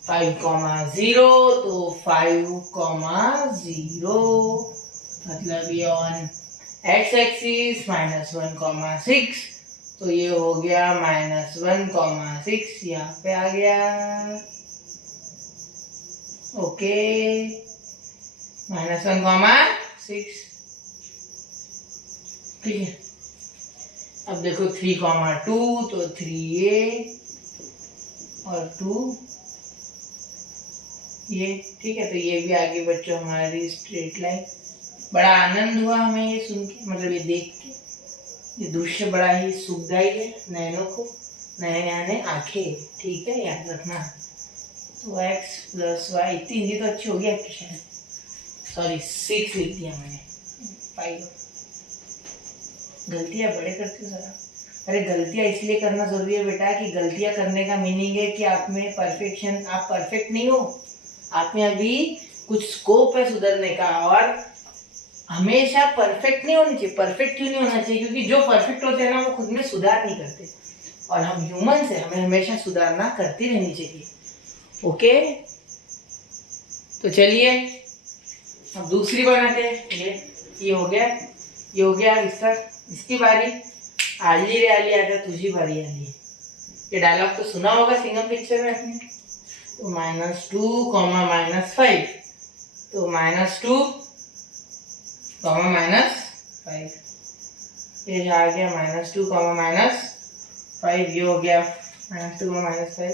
5,0, तो 5,0, मतलब ये ऑन x एक्सिस -1,6, तो ये हो गया -1,6, यहाँ पे आ गया, ओके, -1,6, ठीक है। अब देखो 3,2, तो 3a और 2 ये ठीक है। तो ये भी आगे बच्चों हमारी स्ट्रेट लाइन। बड़ा आनंद हुआ हमें ये सुन के, मतलब ये देख के। ये दृश्य बड़ा ही सुखदायी है नयनों को, नयन यानी आंखें, ठीक है, याद रखना। तो x प्लस वाई, इतनी हिंदी तो अच्छी होगी आपकी शायद। सॉरी 6 लिख दिया मैंने, 5। गलतियां बड़े करते हो जरा। अरे गलतियां इसलिए करना जरूरी है बेटा कि गलतियां करने का मीनिंग है कि आप में परफेक्शन, आप परफेक्ट नहीं हो, आप में अभी कुछ स्कोप है सुधरने का। और हमेशा परफेक्ट नहीं होनी चाहिए। परफेक्ट क्यों नहीं होना चाहिए? क्योंकि जो परफेक्ट होते हैं ना वो खुद में सुधार नहीं करते, और हम ह्यूमन से हमें हमेशा सुधारना करती रहनी चाहिए। ओके, तो चलिए अब दूसरी बनाते हैं। ये हो गया, ये हो गया इसकी बारी। आली रे आली आता तुझी बारी आली। ये डायलॉग तो सुना होगा सिंघम पिक्चर में आपने। तो -2, -5, तो -2, -5, ये आ गया -2, -5, ये हो गया -2, -5।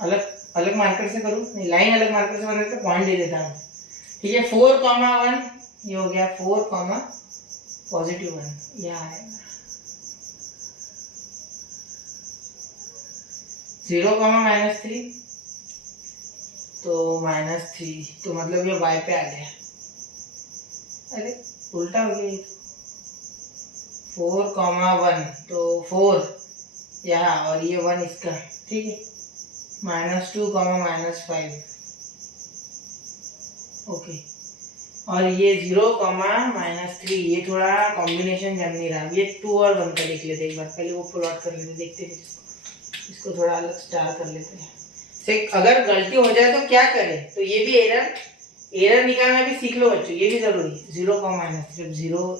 अलग अलग मार्कर से करूँ? नहीं, लाइन अलग मार्कर से बनाते तो पॉइंट दे देता हूँ, ठीक है। 4, 1, ये हो गया 4, +1, यहाँ आएगा 0, -3, तो -3, तो मतलब ये y पे आ गया। अरे उल्टा हो गया ये। 4, 1, तो 4 यहाँ और ये 1 इसका, ठीक है। -2, -5, ओके। और ये 0, -3, ये थोड़ा कॉम्बिनेशन जम नहीं रहा। ये 2 और 1 का लिख लेते एक बार, पहले वो प्लॉट कर लेते, देखते थे इसको थोड़ा अलग स्टार कर लेते हैं। अगर गलती हो जाए तो क्या करें? तो ये भी एरर निकालना भी सीख लो बच्चों, ये भी जरूरी है। 0, -3, 0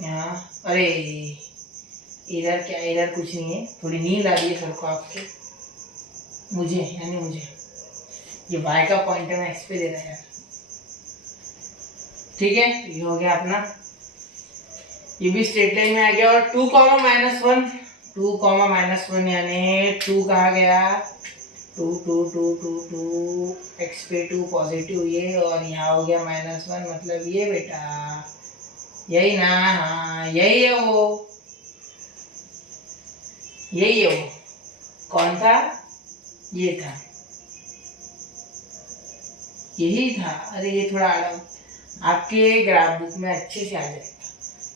यहाँ। अरे एरर क्या, एरर कुछ नहीं है, थोड़ी नींद आ रही है सर को आपके, मुझे यानी मुझे। ये y का पॉइंट है, मैं x पे दे रहा है यार, ठीक है। ये हो गया अपना, ये भी स्ट्रेट लाइन में आ गया। और 2, -1, 2, -1 यानी 2 कहाँ गया? 2, 2, 2, 2, 2, x पे 2 पॉजिटिव ये, और यहाँ हो गया -1, मतलब ये बेटा, यही ना? हाँ यही है वो, यही है वो। कौन था? ये था, यही था। अरे ये थोड़ा आपके ग्राफ बुक में अच्छे से आ जाएगा,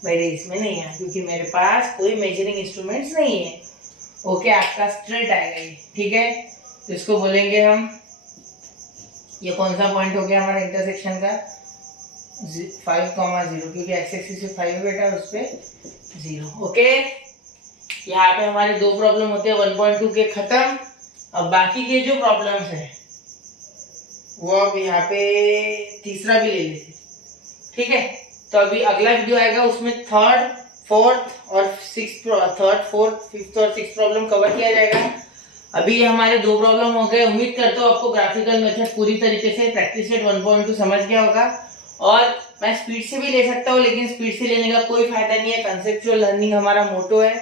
मेरे इसमें नहीं है क्योंकि मेरे पास कोई मेजरिंग इंस्ट्रूमेंट्स नहीं है। ओके, आपका स्ट्रेट आएगा ये, ठीक है। तो इसको बोलेंगे हम, ये कौन सा पॉइंट हो गया हमारा इंटरसेक्शन का? 5, 0, क्योंकि एक्स एक्सिस से 5 है बेटा, उस पे 0। ओके, यहाँ पे हमारे 2 प्रॉब्लम होते हैं 1.2 के खत्म। अब बाकी के जो प्रॉब्लम्स है वो अब यहाँ पे तीसरा भी ले लेते, ठीक है। तो अभी अगला वीडियो आएगा, उसमें 3rd, 4th और 6th, 3rd, 4th, 5th और 6th प्रॉब्लम कवर किया जाएगा। अभी ये हमारे 2 प्रॉब्लम हो गए। उम्मीद करता हूँ आपको ग्राफिकल मेथड पूरी तरीके से प्रैक्टिस सेट 1.2 समझ गया होगा। और मैं स्पीड से भी ले सकता हूँ, लेकिन स्पीड से लेने का कोई फायदा नहीं है। कंसेप्चुअल लर्निंग हमारा मोटो है,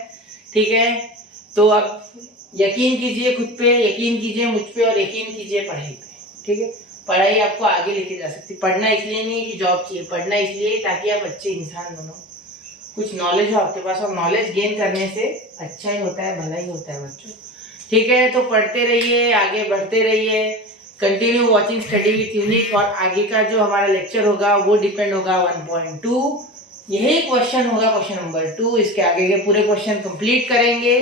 ठीक है। तो अब यकीन कीजिए खुद पे, यकीन कीजिए मुझ पे, और यकीन कीजिए पढ़ाई पे, ठीक है। पढ़ाई आपको आगे लेके जा सकती। पढ़ना इसलिए नहीं कि जॉब चाहिए, पढ़ना इसलिए ताकि आप अच्छे इंसान बनो, कुछ नॉलेज हो आपके पास, और नॉलेज गेन करने से अच्छा ही होता है, भला ही होता है बच्चों, ठीक है। तो पढ़ते रहिए, आगे बढ़ते रहिए, continue watching study with unique. और आगे का जो हमारा लेक्चर होगा वो डिपेंड होगा 1.2, यही क्वेश्चन होगा क्वेश्चन नंबर 2। इसके आगे के पूरे क्वेश्चन कंप्लीट करेंगे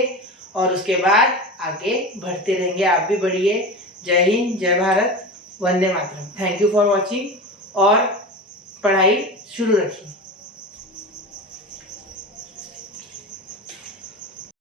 और उसके बाद आगे बढ़ते रहेंगे। आप भी बढ़िए। जय हिंद, जय Bharat, Vande Mataram. Thank you for watching, और पढ़ाई शुरू रखिए।